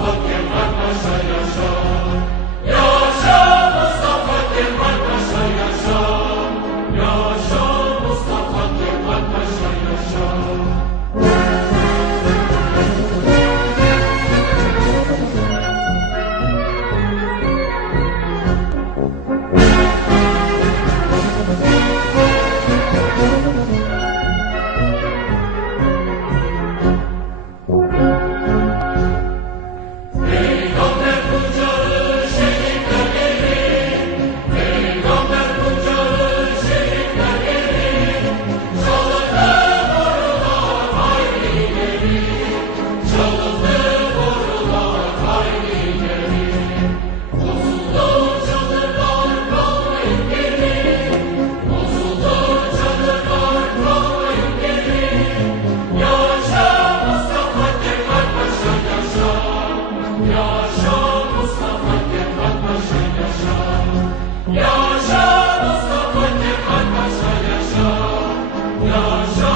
摩诃般若波罗蜜。Yaşa Mustafa Kemal Paşa yaşa. Yaşa.